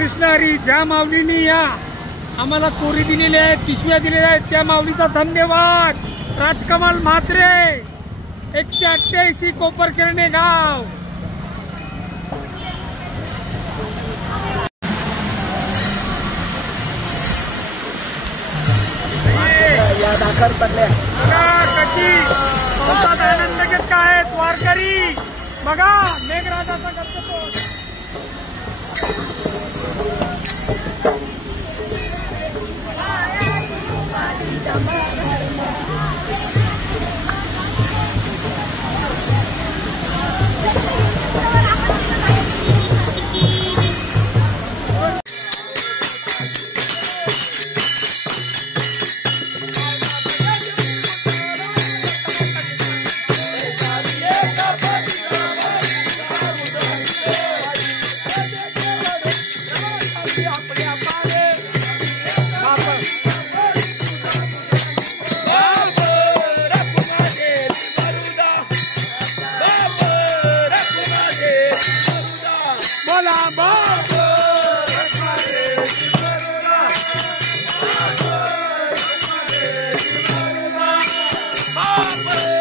कृष्ण हरी, ज्या माऊलींनी या आम्हाला कोरी दिलेली आहेत, पिशव्या दिलेल्या आहेत, त्या माऊलीचा धन्यवाद। राजकमल म्हात्रे 188 कोपरकिरणे गाव। या दाखल पडल्या कशी पावसात आनंद घेत काय वारकरी बघा। मेघराजाचा गणपती Mama!